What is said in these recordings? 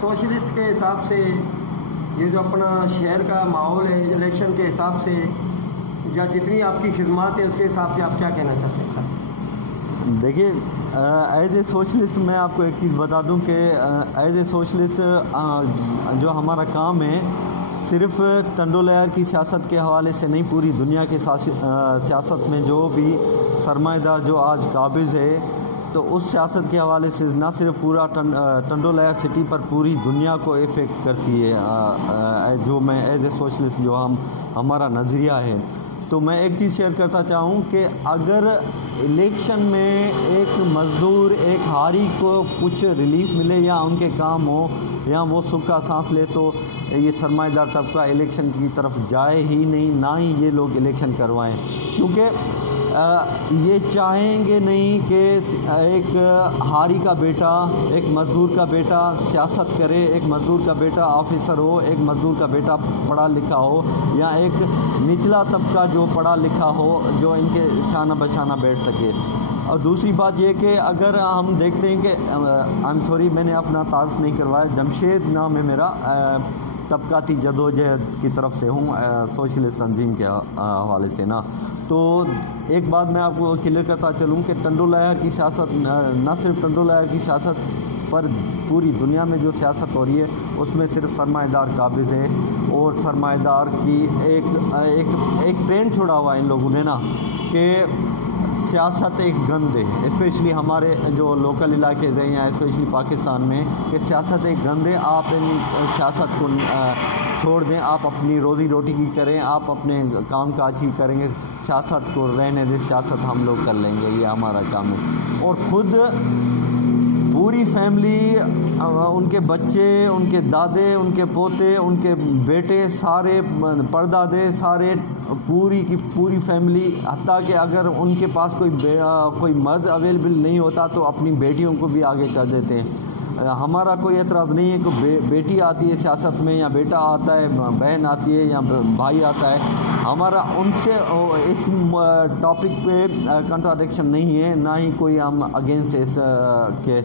Socialist के हिसाब से ये जो अपना शहर का माहौल है इलेक्शन के हिसाब से या जितनी आपकी खिदमत है उसके हिसाब से आप क्या कहना चाहते हैं सर? देखिए, एज ए सोशलिस्ट मैं आपको एक चीज़ बता दूं कि एज ए सोशलिस्ट जो हमारा काम है सिर्फ टंडो लहर की सियासत के हवाले से नहीं, पूरी दुनिया के सियासत में जो भी सरमाएदार जो आज काबिज़ है तो उस सियासत के हवाले से ना सिर्फ पूरा टंडो लहर सिटी पर पूरी दुनिया को इफ़ेक्ट करती है। जो मैं एज ए सोशलिस्ट जो हमारा नज़रिया है, तो मैं एक चीज़ शेयर करता चाहूँ कि अगर इलेक्शन में एक मज़दूर एक हारी को कुछ रिलीफ मिले या उनके काम हो या वो सुख का सांस ले, तो ये सरमाएदार तबका इलेक्शन की तरफ जाए ही नहीं, ना ही ये लोग इलेक्शन करवाएं, क्योंकि ये चाहेंगे नहीं कि एक हारी का बेटा, एक मज़दूर का बेटा सियासत करे, एक मज़दूर का बेटा ऑफिसर हो, एक मज़दूर का बेटा पढ़ा लिखा हो या एक निचला तबका जो पढ़ा लिखा हो जो इनके शाना बशाना बैठ सके। और दूसरी बात ये कि अगर हम देखते हैं कि आई एम सॉरी मैंने अपना तारुफ नहीं करवाया, जमशेद नाम है मेरा, तबकाती जदोजहद की तरफ से हूँ, सोशलिस्ट तंजीम के हवाले से ना। तो एक बात मैं आपको क्लियर करता चलूँ कि टंडो लहर की सियासत न सिर्फ टंडो लहर की सियासत पर पूरी दुनिया में जो सियासत हो रही है उसमें सिर्फ सरमाएदार काबिज़ है और सरमाएदार की एक ट्रेंड छोड़ा हुआ है इन लोगों ने ना कि सियासत एक गंद है, स्पेशली हमारे जो लोकल इलाके हैं या स्पेशली पाकिस्तान में, कि सियासत एक गंद है। आप इन सियासत को छोड़ दें, आप अपनी रोज़ी रोटी की करें, आप अपने काम काज की करेंगे, सियासत को रहने दें, सियासत हम लोग कर लेंगे, ये हमारा काम है। और ख़ुद पूरी फैमिली, उनके बच्चे, उनके दादे, उनके पोते, उनके बेटे, सारे परदादे, सारे पूरी की पूरी फैमिली, हत्ता कि अगर उनके पास कोई मर्द अवेलेबल नहीं होता तो अपनी बेटियों को भी आगे कर देते हैं। हमारा कोई एतराज़ नहीं है कि बेटी आती है सियासत में या बेटा आता है, बहन आती है या भाई आता है, हमारा उनसे इस टॉपिक पे कंट्राडिक्शन नहीं है, ना ही कोई हम अगेंस्ट इस के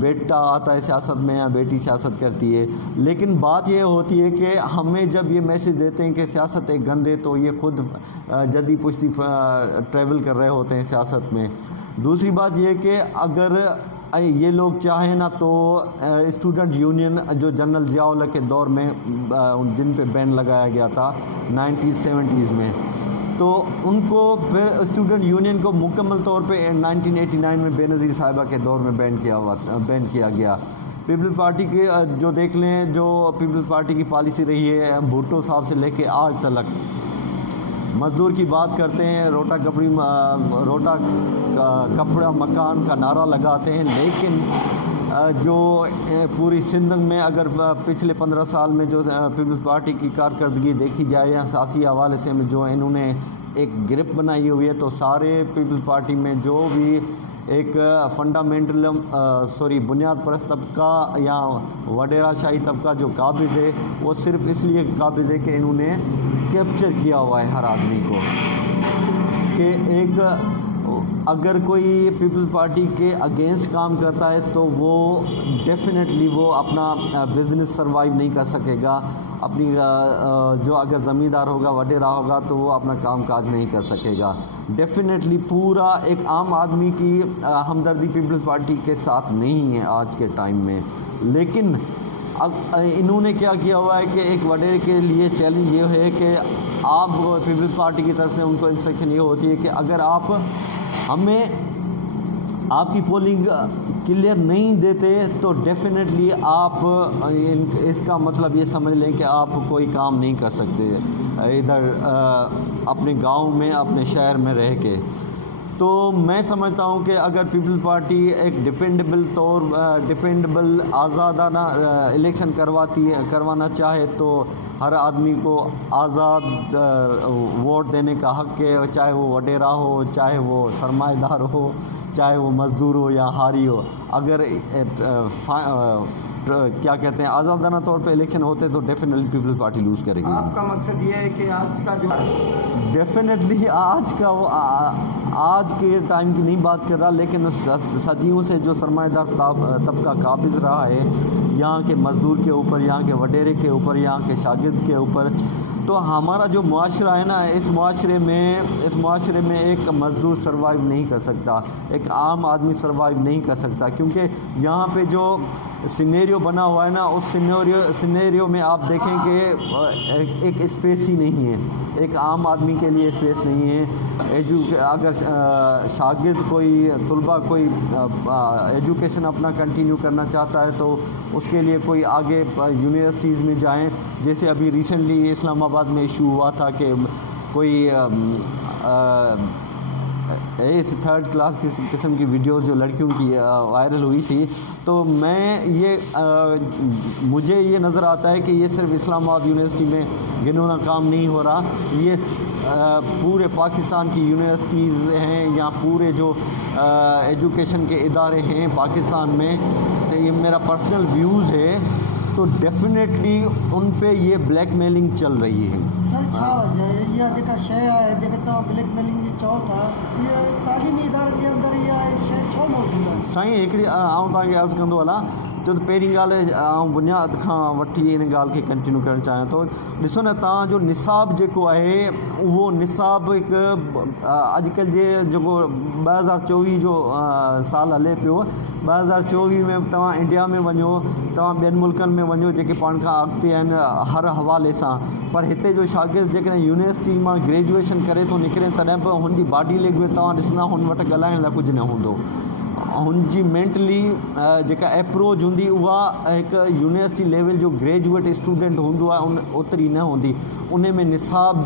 बेटा आता है सियासत में या बेटी सियासत करती है। लेकिन बात ये होती है कि हमें जब ये मैसेज देते हैं कि सियासत एक गंद है, तो ये खुद जदी पुश्ती ट्रैवल कर रहे होते हैं सियासत में। दूसरी बात ये कि अगर ये लोग चाहें ना तो स्टूडेंट यूनियन जो जनरल ज़िया-उल-हक के दौर में जिन पे बैन लगाया गया था 1970s में, तो उनको फिर स्टूडेंट यूनियन को मुकम्मल तौर पे 1989 में बेनज़ीर साहिबा के दौर में बैन किया गया। पीपल्स पार्टी की जो देख लें, जो पीपल्स पार्टी की पॉलिसी रही है भुट्टो साहब से लेके आज तक, मज़दूर की बात करते हैं, रोटा कपड़ा मकान का नारा लगाते हैं, लेकिन जो पूरी सिंध में अगर पिछले 15 साल में जो पीपल्स पार्टी की कारकर्दगी देखी जाए या सियासी हवाले से जो इन्होंने एक ग्रिप बनाई हुई है, तो सारे पीपल्स पार्टी में जो भी एक बुनियाद परस्त तबका या वडेरा शाही तबका जो काबिज़ है, वो सिर्फ इसलिए काबिज़ है कि इन्होंने कैप्चर किया हुआ है हर आदमी को, कि एक अगर कोई पीपल्स पार्टी के अगेंस्ट काम करता है तो वो डेफिनेटली वो अपना बिज़नेस सरवाइव नहीं कर सकेगा, अपनी जो अगर ज़मींदार होगा, वडेरा होगा, तो वो अपना काम काज नहीं कर सकेगा। डेफिनेटली पूरा एक आम आदमी की हमदर्दी पीपल्स पार्टी के साथ नहीं है आज के टाइम में। लेकिन अब इन्होंने क्या किया हुआ है कि एक वडेरे के लिए चैलेंज ये है कि आप पीपल्स पार्टी की तरफ से उनको इंस्ट्रक्शन ये होती है कि अगर आप हमें आपकी पोलिंग क्लियर नहीं देते तो डेफिनेटली आप इसका मतलब ये समझ लें कि आप कोई काम नहीं कर सकते इधर अपने गांव में, अपने शहर में रह के। तो मैं समझता हूँ कि अगर पीपल्स पार्टी एक डिपेंडेबल आज़ादाना इलेक्शन करवाना चाहे तो हर आदमी को आज़ाद वोट देने का हक़ है, चाहे वो वडेरा हो, चाहे वो सरमाएदार हो, चाहे वो मज़दूर हो या हारी हो। अगर क्या कहते हैं आज़ादाना तौर पे इलेक्शन होते तो डेफिनेटली पीपल्स पार्टी लूज़ करेगी। आपका मकसद ये है कि आज का जो डेफिनेटली आज का वो آج کے ٹائم کی نہیں بات کر رہا، لیکن صدیوں سے جو سرمایہ دار طبقہ قابض رہا ہے یہاں کے مزدور کے اوپر، یہاں کے وڈیرے کے اوپر، یہاں کے شاگرد کے اوپر، تو ہمارا جو معاشرہ ہے نا، اس معاشرے میں ایک مزدور سروائیو نہیں کر سکتا، ایک عام آدمی سروائیو نہیں کر سکتا، کیونکہ یہاں پہ جو سینیریو بنا ہوا ہے نا، اس سینیریو میں آپ دیکھیں کہ ایک اسپیس ہی نہیں ہے، ایک عام آدمی کے لیے اسپیس نہیں ہے۔ اگر شاگرد کوئی طلبہ کوئی ایجوکیشن اپنا کنٹینیو کرنا چاہتا ہے تو اس کے لیے کوئی آگے یونیورسٹیز میں جائیں، جیسے ابھی ریسنٹلی اسلام آباد میں ایشو ہوا تھا کہ کوئی اس تھرڈ کلاس قسم کی ویڈیو جو لڑکیوں کی وائرل ہوئی تھی، تو مجھے یہ نظر آتا ہے کہ یہ صرف اسلام آباد یونیورسٹی میں گنونا کام نہیں ہو رہا، یہ پورے پاکستان کی یونیورسٹیز ہیں یا پورے جو ایجوکیشن کے ادارے ہیں پاکستان میں، تو یہ میرا پرسنل ویوز ہے، تو ڈیفینیٹلی ان پہ یہ بلیک میلنگ چل رہی ہے۔ سر چھا وجہ ہے یہ जेका शइ आहे जेके तव्हां ब्लैक मेलिंग जी चओ था، इहा तालीमी इदारनि जे अंदरि इहा शइ छो मौजूदु आहे؟ साईं हिकिड़ी आउं तव्हांखे अर्ज़ु कंदो हलां, छो त पहिरीं ॻाल्हि आउं बुनियाद खां वठी इन ॻाल्हि खे कंटिन्यू करणु चाहियां थो। ॾिसो न, तव्हांजो निसाब जेको आहे उहो निसाब हिकु अॼुकल्ह जे जेको 2024 जो साल हले पियो, 2024 में तव्हां इंडिया में वञो, तव्हां ॿियनि मुल्कनि में वञो जेके पाण खां अॻिते आहिनि हर हवाले सां, पर हिते जो शागिर्द जेकॾहिं यूनिवर्सिटी मां ग्रेजुएशन करे थो निकिरे, तॾहिं बि हुनजी बॉडी लैंग्वेज तव्हां ॾिसंदा हुन वटि ॻाल्हाइण लाइ कुझु न हूंदो, हुनजी मेंटली जेका अप्रोच हूंदी उहा हिकु यूनिवर्सिटी लेवल जो ग्रेजुएट स्टूडेंट हूंदो आहे उन ओतिरी न हूंदी, उन में निसाब